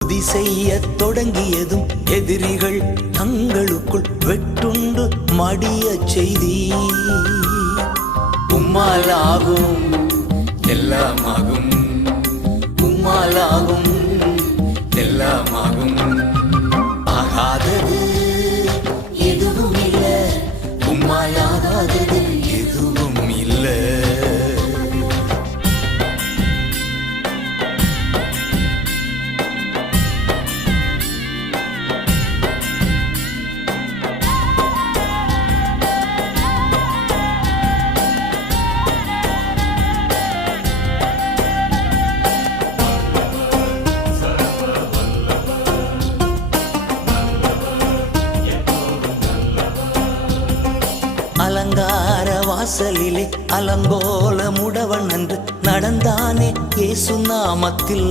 துதி செய்யத் தொடங்கியதும் எதிரிகள் தங்களுக்குள் வெட்டுண்டு மடியச் செய்தி. உம்மாலாகும் எல்லாமாகும், உம்மாலாகும் எல்லாமாகும். ஆகாதது எதுவும் இல்லை, உம்மாலாகாதது எதுவும் இல்லை. அலங்கார வாசலிலே அலங்கோல முடவன் என்று நடந்தானே இயேசு நாமத்தில்.